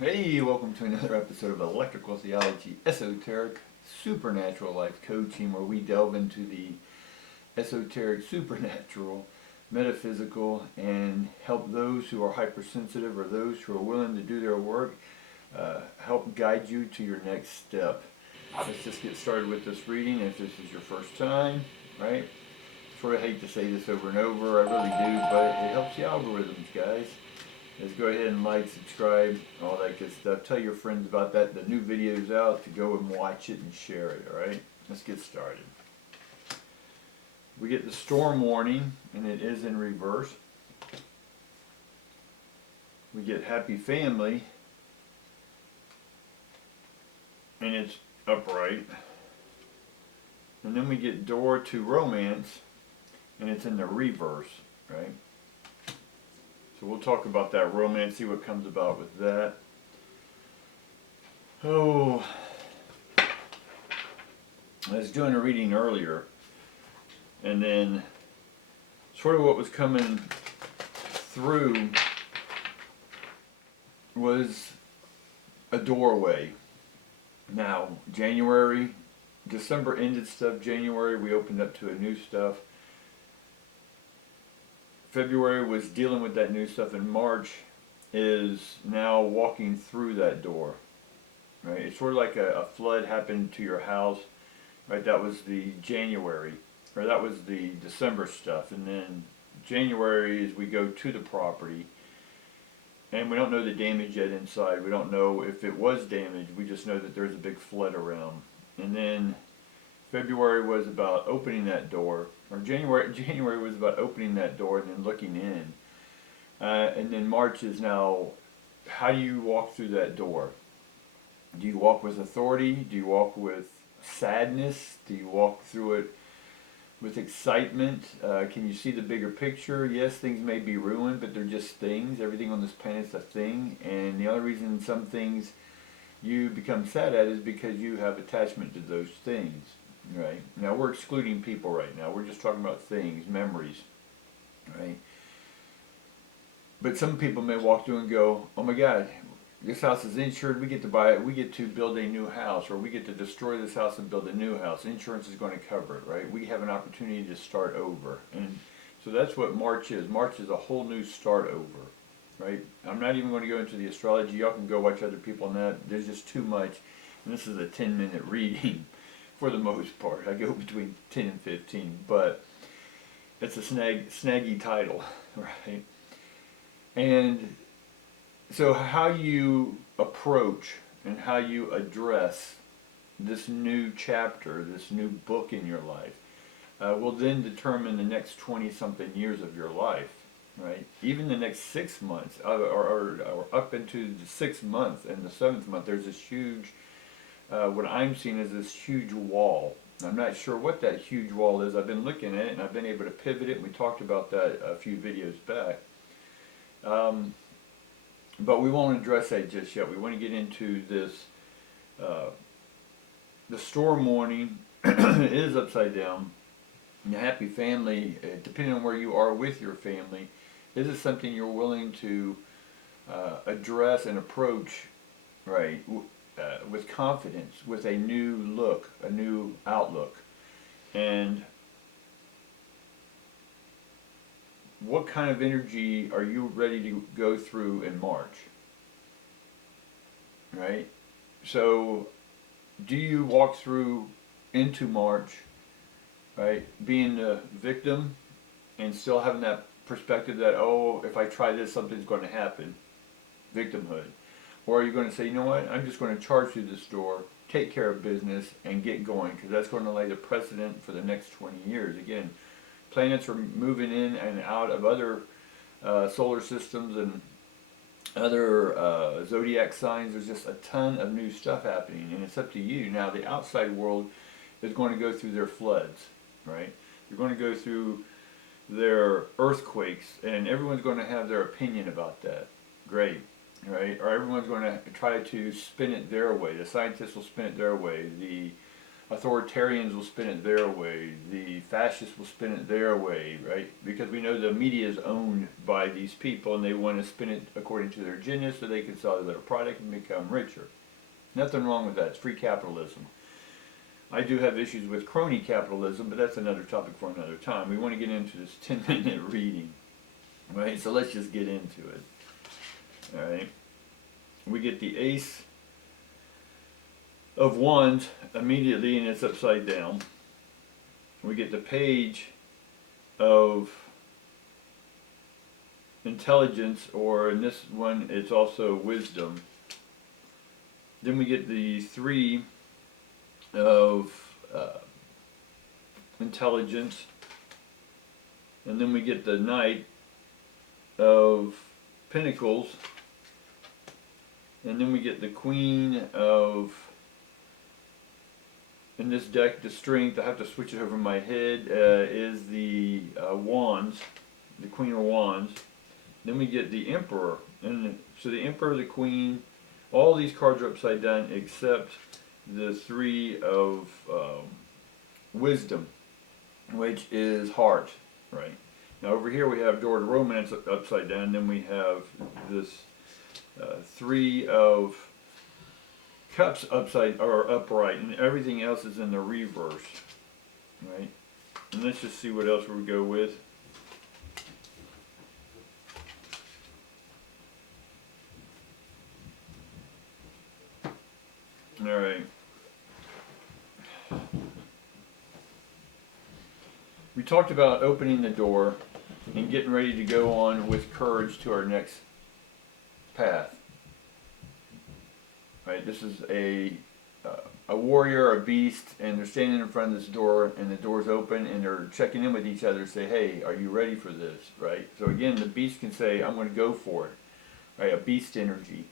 Hey, welcome to another episode of Electrical Theology, Esoteric, Supernatural Life Coaching, where we delve into the esoteric, supernatural, metaphysical, and help those who are hypersensitive or those who are willing to do their work, help guide you to your next step. Let's just get started with this reading if this is your first time, right? Sort of hate to say this over and over, I really do, but it helps the algorithms, guys. Is go ahead and like, subscribe, all that good stuff. Tell your friends about that. The new video's out to go and watch it and share it, alright? Let's get started. We get the storm warning, and it is in reverse. We get happy family, and it's upright. And then we get door to romance, and it's in the reverse, right? So we'll talk about that romance, see what comes about with that. Oh, I was doing a reading earlier, and then sort of what was coming through was a doorway. Now, December ended stuff, January we opened up to a new stuff. February was dealing with that new stuff, and March is now walking through that door, right? It's sort of like a flood happened to your house, right? That was the January, or that was the December stuff, and then January is we go to the property, and we don't know the damage yet inside. We don't know if it was damaged. We just know that there's a big flood around. And then February was about opening that door, or January was about opening that door and then looking in. And then March is now, how do you walk through that door? Do you walk with authority? Do you walk with sadness? Do you walk through it with excitement? Can you see the bigger picture? Yes, things may be ruined, but they're just things. Everything on this planet's a thing, and the only reason some things you become sad at is because you have attachment to those things. Right. Now we're excluding people right now. We're just talking about things, memories, right? But some people may walk through and go, "Oh my God, this house is insured. We get to buy it. We get to build a new house, or we get to destroy this house and build a new house. Insurance is going to cover it, right? We have an opportunity to start over." And so that's what March is. March is a whole new start over, right? I'm not even going to go into the astrology. Y'all can go watch other people on that. There's just too much. And this is a 10-minute reading. For the most part, I go between 10 and 15, but it's a snaggy title, right? And so how you approach and how you address this new chapter, this new book in your life, will then determine the next 20-something years of your life, right? Even the next 6 months, or up into the 6th month and the 7th month, there's this huge what I'm seeing is this huge wall. I'm not sure what that huge wall is. I've been looking at it and I've been able to pivot it, and we talked about that a few videos back. But we won't address that just yet. We want to get into this. The storm warning is upside down. And the happy family, depending on where you are with your family, this is something you're willing to address and approach, right? With confidence, with a new look, a new outlook. And what kind of energy are you ready to go through in March? Right? So, do you walk through into March, right, being the victim and still having that perspective that, oh, if I try this, something's going to happen? Victimhood. Or are you going to say, you know what, I'm just going to charge through this door, take care of business, and get going, because that's going to lay the precedent for the next 20 years. Again, planets are moving in and out of other solar systems and other zodiac signs. There's just a ton of new stuff happening, and it's up to you. Now, the outside world is going to go through their floods, right? They're going to go through their earthquakes, and everyone's going to have their opinion about that. Great. Right? Or everyone's going to try to spin it their way. The scientists will spin it their way. The authoritarians will spin it their way, the fascists will spin it their way, right? Because we know the media is owned by these people and they want to spin it according to their agenda so they can sell their product and become richer. Nothing wrong with that. It's free capitalism. I do have issues with crony capitalism, but that's another topic for another time. We want to get into this 10-minute reading, right? So let's just get into it. All right. We get the Ace of Wands immediately, and it's upside down. We get the Page of Intelligence, or in this one it's also Wisdom. Then we get the Three of Intelligence, and then we get the Knight of Pentacles, and then we get the Queen of, in this deck, the Strength, I have to switch it over in my head, is the Wands, the Queen of Wands. Then we get the Emperor, and so the Emperor, the Queen, all these cards are upside down except the Three of Wisdom, which is Heart, right? Now over here we have Door to Romance upside down, then we have this Three of Cups upside or upright, and everything else is in the reverse, right? And let's just see what else we go with. All right. We talked about opening the door and getting ready to go on with courage to our next path. Right, this is a warrior, a beast, and they're standing in front of this door, and the door's open, and they're checking in with each other, say, "Hey, are you ready for this?" Right. So again, the beast can say, "I'm going to go for it." Right, a beast energy,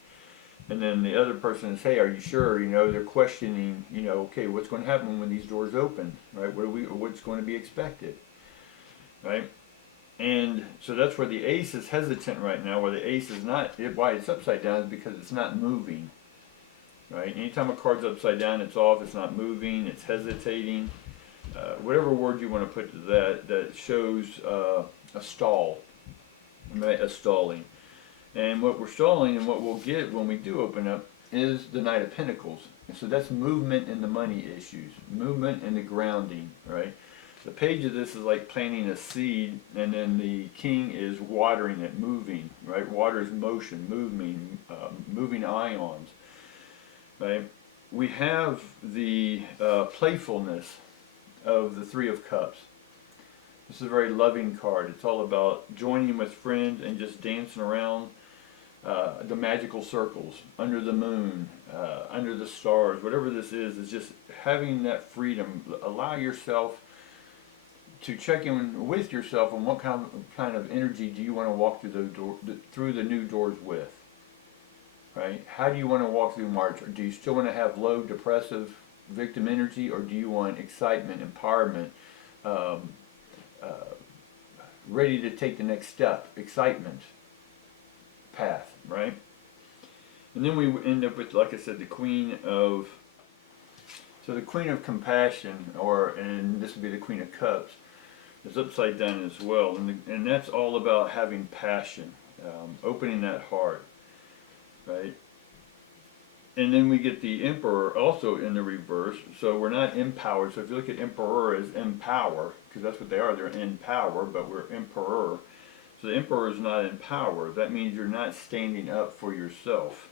and then the other person is, "Hey, are you sure?" You know, they're questioning. You know, okay, what's going to happen when these doors open? Right. What's going to be expected? Right. And so that's where the Ace is hesitant right now. Where the Ace is not. Why it's upside down is because it's not moving. Right? Anytime a card's upside down, it's off, it's not moving, it's hesitating. Whatever word you want to put to that, that shows a stall, right? A stalling. And what we're stalling and what we'll get when we do open up is the Knight of Pentacles. And so that's movement in the money issues, movement and the grounding, right? The Page of this is like planting a seed, and then the King is watering it, moving, right? Water is motion, moving ions. Right? We have the playfulness of the Three of Cups. This is a very loving card. It's all about joining with friends and just dancing around the magical circles, under the moon, under the stars, whatever this is just having that freedom. Allow yourself to check in with yourself on what kind of energy do you want to walk through the new doors with. Right? How do you want to walk through March? Or do you still want to have low, depressive, victim energy, or do you want excitement, empowerment, ready to take the next step, excitement, path, right? And then we end up with, like I said, the Queen of, so the Queen of Compassion, and this would be the Queen of Cups, is upside down as well, and that's all about having passion, opening that heart. Right? And then we get the Emperor also in the reverse, so we're not empowered. So if you look at Emperor as empower, because that's what they are, they're in power, but we're Emperor. So the Emperor is not in power. That means you're not standing up for yourself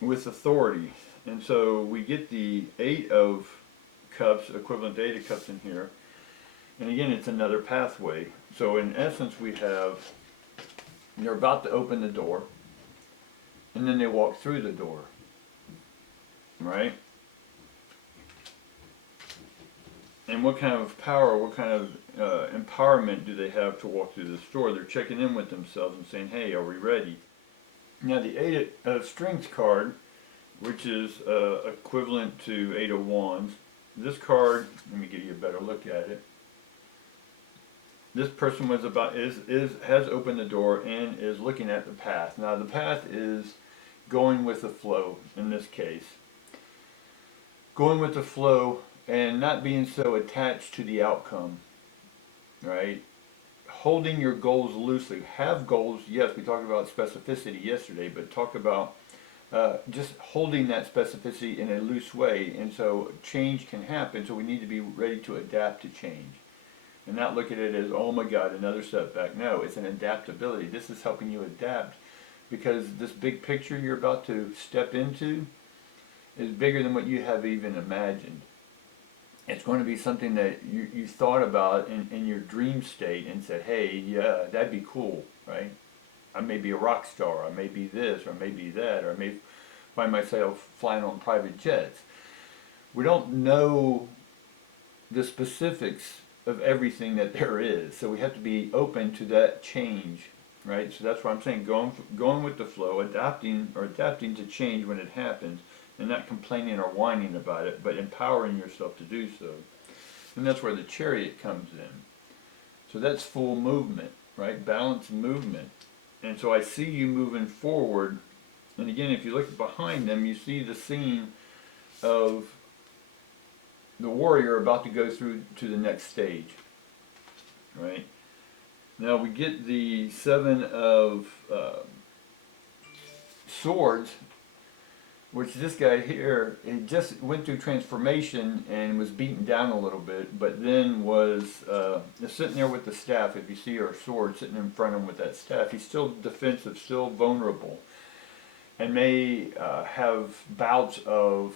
with authority. And so we get the Eight of Cups, equivalent to Eight of Cups in here. And again, it's another pathway. So in essence, we have, they're about to open the door, and then they walk through the door, right? And what kind of power, what kind of empowerment do they have to walk through this door? They're checking in with themselves and saying, "Hey, are we ready?" Now the Eight of Strength card, which is equivalent to Eight of Wands, this card, let me give you a better look at it. This person has opened the door and is looking at the path. Now the path is going with the flow in this case. going with the flow and not being so attached to the outcome, right? Holding your goals loosely. Have goals, yes, we talked about specificity yesterday, but talk about just holding that specificity in a loose way. And so change can happen, so we need to be ready to adapt to change. And not look at it as, oh my God, another setback. No, it's an adaptability. This is helping you adapt, because this big picture you're about to step into is bigger than what you have even imagined. It's going to be something that you thought about in your dream state and said, hey, yeah, that'd be cool, right? I may be a rock star, I may be this, or I may be that, or I may find myself flying on private jets. We don't know the specifics of everything that there is, so we have to be open to that change, right? So that's why I'm saying going with the flow, adapting to change when it happens, and not complaining or whining about it, but empowering yourself to do so. And that's where the chariot comes in. So that's full movement, right? Balanced movement. And so I see you moving forward. And again, if you look behind them, you see the scene of the warrior about to go through to the next stage, right? Now we get the seven of swords, which this guy here, he just went through transformation and was beaten down a little bit, but then was sitting there with the staff. If you see our sword sitting in front of him with that staff, he's still defensive, still vulnerable, and may have bouts of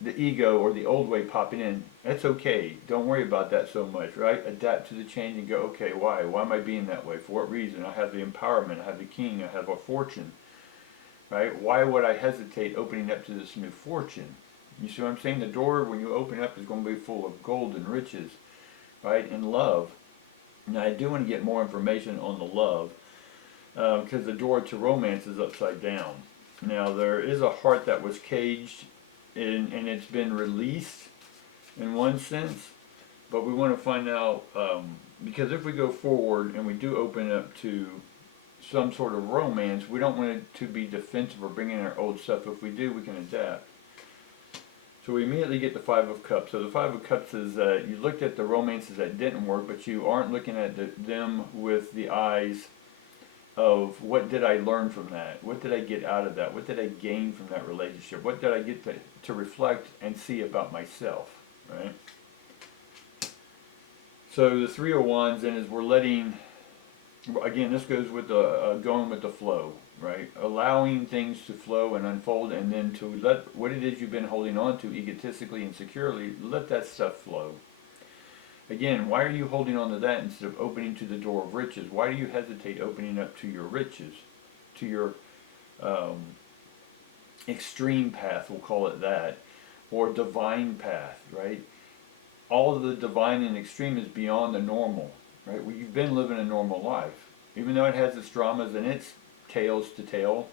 the ego or the old way popping in. That's okay. Don't worry about that so much, right? Adapt to the change and go, okay, why? Why am I being that way? For what reason? I have the empowerment, I have the king, I have a fortune. Right? Why would I hesitate opening up to this new fortune? You see what I'm saying? The door, when you open up, is going to be full of gold and riches, right? And love. Now, I do want to get more information on the love, because the door to romance is upside down. Now, there is a heart that was caged, and it's been released in one sense, but we want to find out, because if we go forward and we do open up to some sort of romance, we don't want it to be defensive or bring in our old stuff. If we do, we can adapt. So we immediately get the Five of Cups. So the Five of Cups is, you looked at the romances that didn't work, but you aren't looking at them with the eyes of, what did I learn from that? What did I get out of that? What did I gain from that relationship? What did I get to reflect and see about myself, right? So the Three of Wands then is we're letting, again, this goes with the going with the flow, right? Allowing things to flow and unfold, and then to let what it is you've been holding on to egotistically and securely, let that stuff flow. Again, why are you holding on to that instead of opening to the door of riches? Why do you hesitate opening up to your riches, to your extreme path, we'll call it that, or divine path, right? All of the divine and extreme is beyond the normal. Right? Well, you've been living a normal life. Even though it has its dramas and its tales to tell,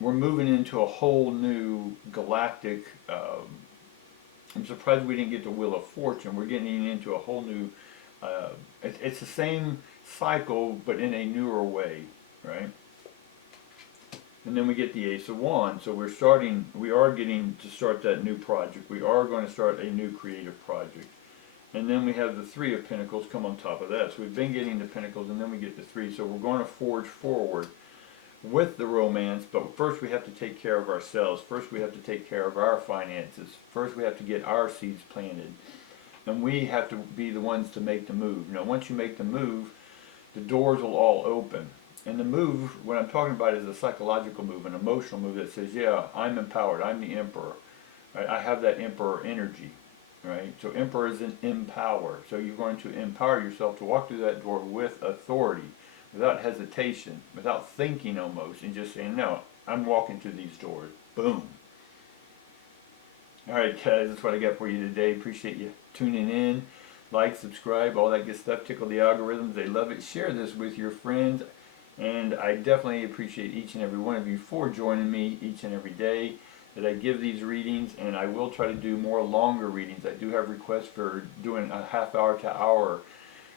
we're moving into a whole new galactic, I'm surprised we didn't get the Wheel of Fortune. We're getting into a whole new, it's the same cycle, but in a newer way, right? And then we get the Ace of Wands. So we are getting to start that new project. We are going to start a new creative project. And then we have the Three of Pentacles come on top of that. So we've been getting the Pentacles, and then we get the Three. So we're going to forge forward with the romance, but first we have to take care of ourselves. First we have to take care of our finances. First we have to get our seeds planted. And we have to be the ones to make the move. Now once you make the move, the doors will all open. And the move, what I'm talking about, is a psychological move, an emotional move that says, yeah, I'm empowered, I'm the emperor. Right? I have that emperor energy. Right? So emperor is an empower. So you're going to empower yourself to walk through that door with authority, without hesitation, without thinking almost, and just saying, no, I'm walking through these doors. Boom. Alright guys, that's what I got for you today. Appreciate you tuning in. Like, subscribe, all that good stuff. Tickle the algorithms. They love it. Share this with your friends. And I definitely appreciate each and every one of you for joining me each and every day that I give these readings, and I will try to do more longer readings. I do have requests for doing a half-hour to hour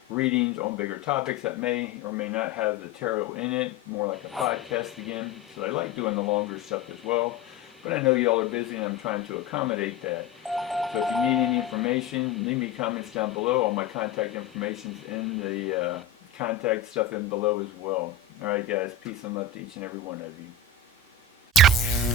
readings on bigger topics that may or may not have the tarot in it, more like a podcast again. So I like doing the longer stuff as well. But I know y'all are busy and I'm trying to accommodate that. So if you need any information, leave me comments down below. All my contact information's in the contact stuff in below as well. Alright guys, peace and love to each and every one of you.